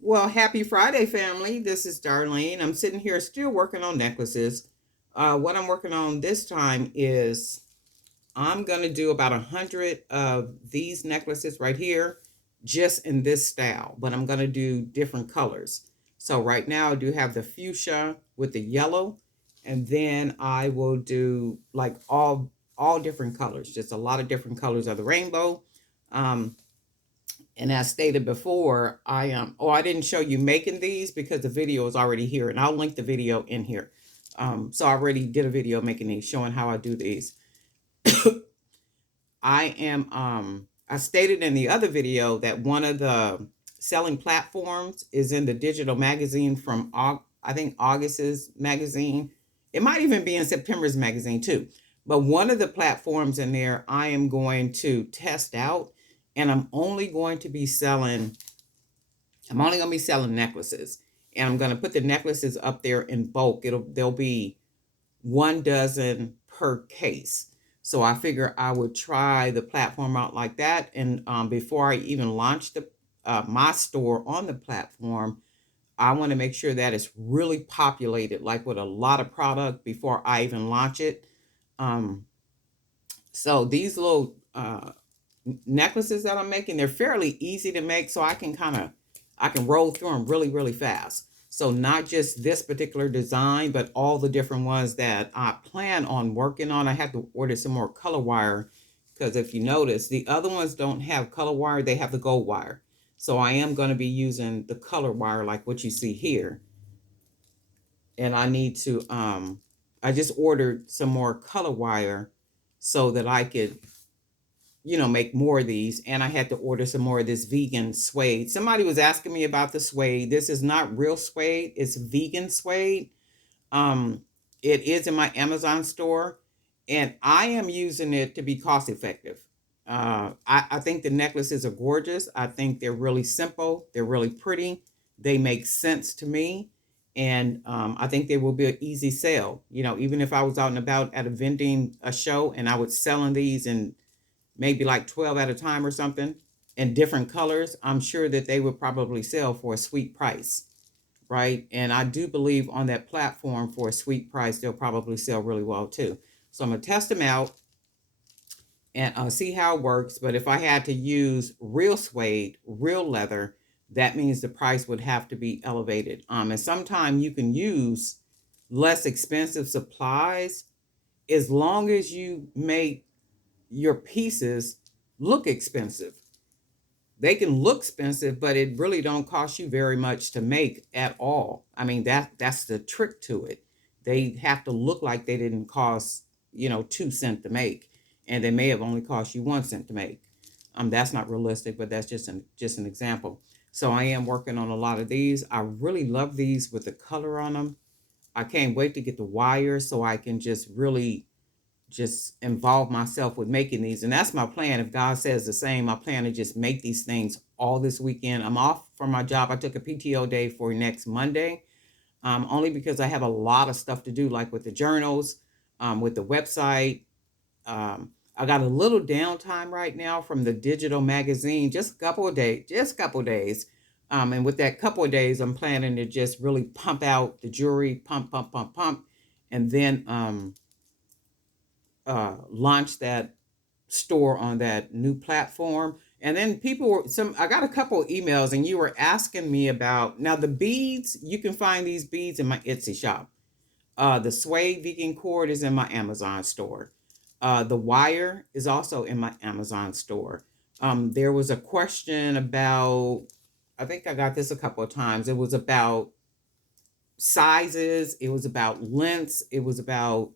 Well, happy Friday, family. This is Darlene. I'm sitting here still working on necklaces. What I'm working on this time is I'm going to do about 100 of these necklaces right here, just in this style, but I'm going to do different colors. So right now I do have the fuchsia with the yellow, and then I will do like all different colors, just a lot of different colors of the rainbow. Um, and as stated before, I didn't show you making these because the video is already here, and I'll link the video in here. So I already did a video making these, showing how I do these. I stated in the other video that one of the selling platforms is in the digital magazine from I think August's magazine. It might even be in September's magazine too. But one of the platforms in there I am going to test out, and I'm only going to be selling necklaces, and I'm going to put the necklaces up there in bulk. There'll be 1 dozen per case. So I figure I would try the platform out like that. And before I even launch my store on the platform, I want to make sure that it's really populated, like with a lot of product before I even launch it. Um, so these little necklaces that I'm making, they're fairly easy to make, so I can roll through them really, really fast. So not just this particular design, but all the different ones that I plan on working on. I have to order some more color wire because if you notice, the other ones don't have color wire, they have the gold wire. So I am going to be using the color wire like what you see here. And I just ordered some more color wire so that I could make more of these. And I had to order some more of this vegan suede. Somebody was asking me about the suede. This is not real suede, it's vegan suede. Um, it is in my Amazon store, and I am using it to be cost effective. I think the necklaces are gorgeous. I think they're really simple, they're really pretty, they make sense to me. And I think they will be an easy sale. Even if I was out and about at a show, and I was selling these and maybe like 12 at a time or something in different colors, I'm sure that they would probably sell for a sweet price, right? And I do believe on that platform for a sweet price, they'll probably sell really well too. So I'm going to test them out and see how it works. But if I had to use real suede, real leather, that means the price would have to be elevated. And sometimes you can use less expensive supplies as long as you make your pieces look expensive. They can look expensive, but it really don't cost you very much to make at all. I mean, that's the trick to it. They have to look like they didn't cost 2 cents to make, and they may have only cost you 1 cent to make. That's not realistic, but that's just an example. So I am working on a lot of these. I really love these with the color on them. I can't wait to get the wire so I can just really just involve myself with making these. And that's my plan. If God says the same, I plan to just make these things all this weekend. I'm off from my job. I took a PTO day for next Monday, only because I have a lot of stuff to do, like with the journals, with the website. I got a little downtime right now from the digital magazine, just a couple of days. And with that couple of days, I'm planning to just really pump out the jewelry, pump, pump, pump, pump, and then launch that store on that new platform. And then I got a couple of emails, and you were asking me about, now the beads. You can find these beads in my Etsy shop. The suede vegan cord is in my Amazon store. The wire is also in my Amazon store. There was a question about, I think I got this a couple of times. It was about sizes, it was about lengths, it was about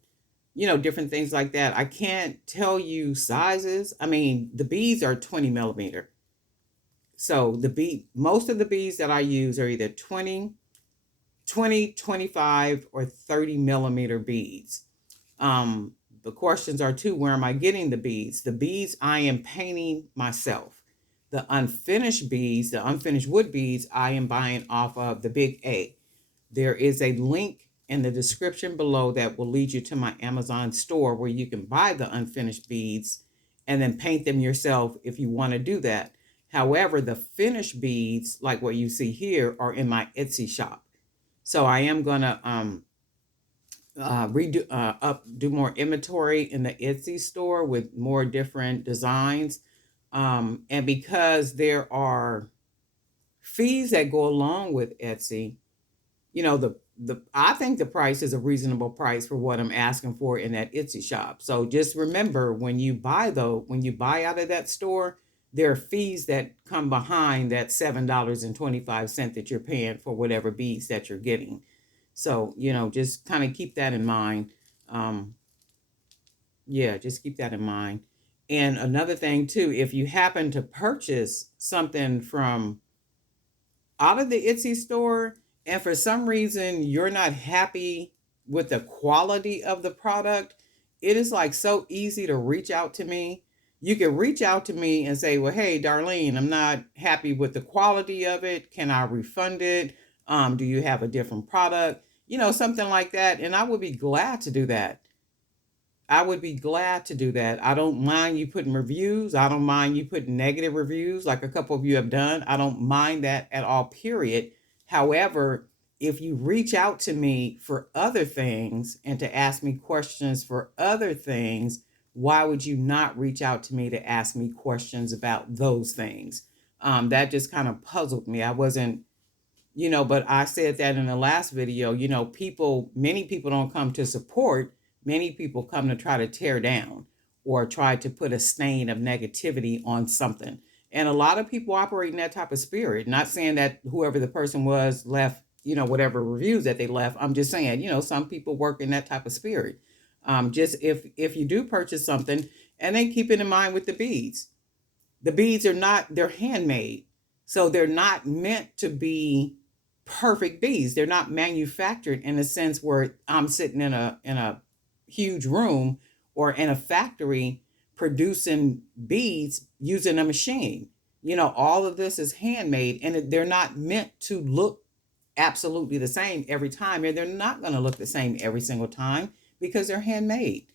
different things like that. I can't tell you sizes. I mean, the beads are 20 millimeter. So most of the beads that I use are either 20, 25, or 30 millimeter beads. The questions are too, where am I getting the beads? The beads I am painting myself. The unfinished beads, the unfinished wood beads, I am buying off of the Big A. There is a link in the description below that will lead you to my Amazon store where you can buy the unfinished beads and then paint them yourself if you want to do that. However, the finished beads, like what you see here, are in my Etsy shop. So I am gonna do more inventory in the Etsy store with more different designs. And because there are fees that go along with Etsy, you know, the I think the price is a reasonable price for what I'm asking for in that Etsy shop. So just remember, when you buy out of that store, there are fees that come behind that $7.25 that you're paying for whatever beads that you're getting. So, just kind of keep that in mind. Um, yeah, just keep that in mind. And another thing too, if you happen to purchase something from out of the Etsy store, and for some reason you're not happy with the quality of the product, it is like so easy to reach out to me. You can reach out to me and say, well, hey, Darlene, I'm not happy with the quality of it. Can I refund it? Do you have a different product? Something like that. And I would be glad to do that. I would be glad to do that. I don't mind you putting reviews. I don't mind you putting negative reviews like a couple of you have done. I don't mind that at all, period. However, if you reach out to me for other things and to ask me questions for other things, why would you not reach out to me to ask me questions about those things? That just kind of puzzled me. I wasn't, but I said that in the last video. Many people don't come to support. Many people come to try to tear down or try to put a stain of negativity on something. And a lot of people operate in that type of spirit. Not saying that whoever the person was left, whatever reviews that they left. I'm just saying, some people work in that type of spirit. Just if you do purchase something, and then keep it in mind with the beads. The beads they're handmade. So they're not meant to be perfect beads. They're not manufactured in a sense where I'm sitting in a huge room or in a factory producing beads using a machine. All of this is handmade, and they're not meant to look absolutely the same every time, and they're not going to look the same every single time because they're handmade.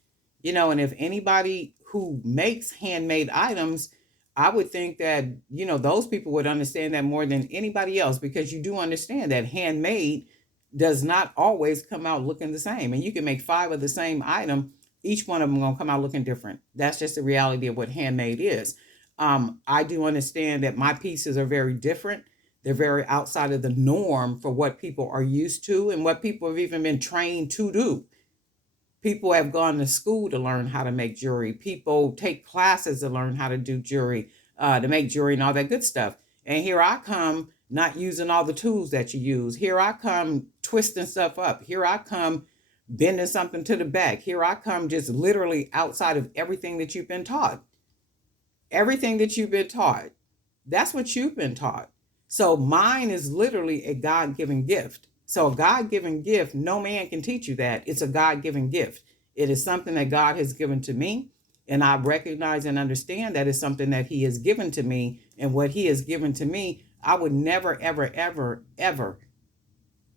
And if anybody who makes handmade items, I would think that, those people would understand that more than anybody else, because you do understand that handmade does not always come out looking the same. And you can make 5 of the same item. Each one of them going to come out looking different. That's just the reality of what handmade is. I do understand that my pieces are very different. They're very outside of the norm for what people are used to and what people have even been trained to do. People have gone to school to learn how to make jewelry. People take classes to learn how to do jewelry, to make jewelry and all that good stuff. And here I come not using all the tools that you use. Here I come twisting stuff up. Here I come bending something to the back. Here I come just literally outside of everything that you've been taught. Everything that you've been taught. That's what you've been taught. So mine is literally a God-given gift. So a God-given gift, no man can teach you that. It's a God-given gift. It is something that God has given to me. And I recognize and understand that it's something that he has given to me. And what he has given to me, I would never, ever, ever, ever,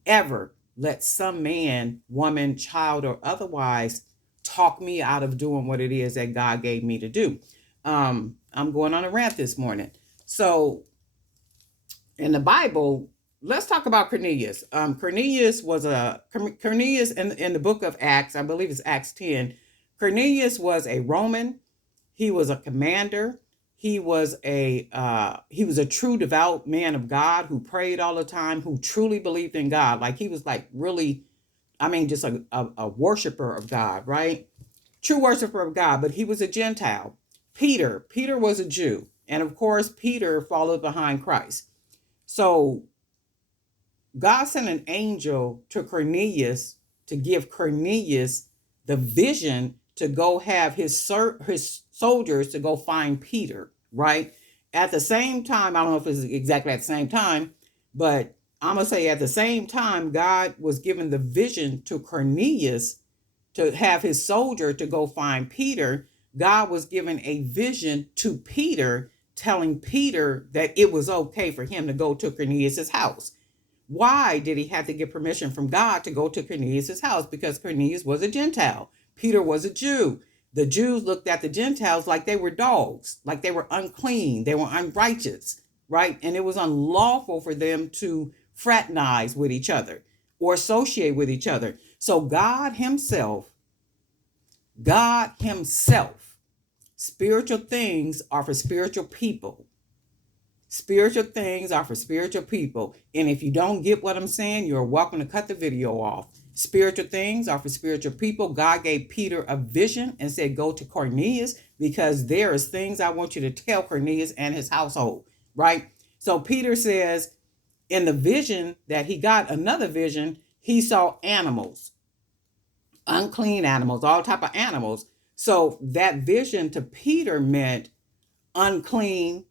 ever let some man, woman, child, or otherwise talk me out of doing what it is that God gave me to do. I'm going on a rant this morning. So in the Bible, let's talk about Cornelius. Cornelius in the book of Acts, I believe it's Acts 10. Cornelius was a Roman. He was a commander. He was a true devout man of God who prayed all the time, who truly believed in God. Like he was like really, just a worshiper of God, right? True worshiper of God, but he was a Gentile. Peter was a Jew. And of course, Peter followed behind Christ. So God sent an angel to Cornelius to give Cornelius the vision to go have his soldiers to go find Peter, right? At the same time, I don't know if it's exactly at the same time, but I'm going to say at the same time, God was giving the vision to Cornelius to have his soldier to go find Peter. God was giving a vision to Peter, telling Peter that it was okay for him to go to Cornelius' house. Why did he have to get permission from God to go to Cornelius' house? Because Cornelius was a Gentile. Peter was a Jew. The Jews looked at the Gentiles like they were dogs, like they were unclean, they were unrighteous, right? And it was unlawful for them to fraternize with each other or associate with each other. So God Himself, spiritual things are for spiritual people. Spiritual things are for spiritual people. And if you don't get what I'm saying, you're welcome to cut the video off. Spiritual things are for spiritual people. God gave Peter a vision and said, go to Cornelius, because there is things I want you to tell Cornelius and his household, right? So Peter says in the vision that he got, another vision, he saw animals, unclean animals, all type of animals. So that vision to Peter meant unclean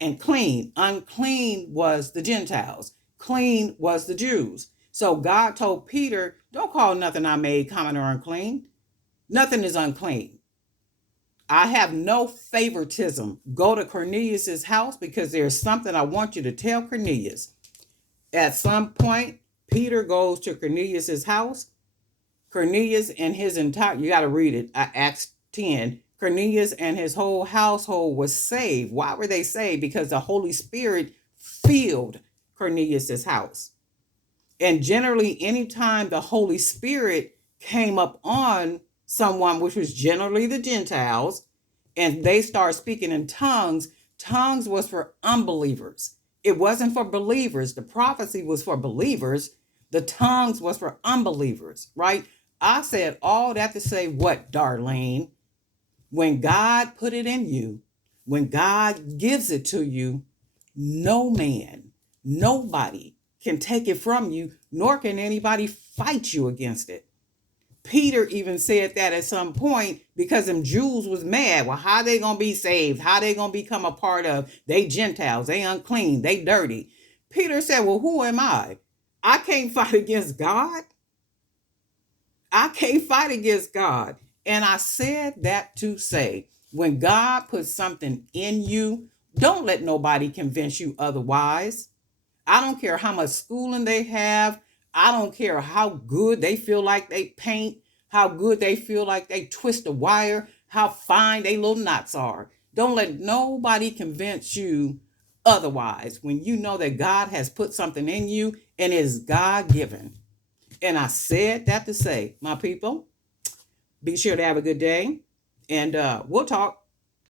and clean. Unclean was the Gentiles. Clean was the Jews. So God told Peter, don't call nothing I made common or unclean. Nothing is unclean. I have no favoritism. Go to Cornelius's house because there's something I want you to tell Cornelius. At some point, Peter goes to Cornelius's house. Cornelius and his entire, you got to read it, Acts 10. Cornelius and his whole household was saved. Why were they saved? Because the Holy Spirit filled Cornelius's house. And generally, anytime the Holy Spirit came up on someone, which was generally the Gentiles, and they start speaking in tongues, tongues was for unbelievers. It wasn't for believers. The prophecy was for believers. The tongues was for unbelievers, right? I said all that to say what, Darlene? When God put it in you, when God gives it to you, no man, nobody can take it from you, nor can anybody fight you against it. Peter even said that at some point because them Jews was mad. Well, how they going to be saved? How they going to become a part of? They Gentiles, they unclean, they dirty. Peter said, well, who am I? I can't fight against God. I can't fight against God. And I said that to say, when God puts something in you, don't let nobody convince you otherwise. I don't care how much schooling they have. I don't care how good they feel like they paint, how good they feel like they twist a wire, how fine they little knots are. Don't let nobody convince you otherwise when you know that God has put something in you and it is God-given. And I said that to say, my people, be sure to have a good day, and we'll talk.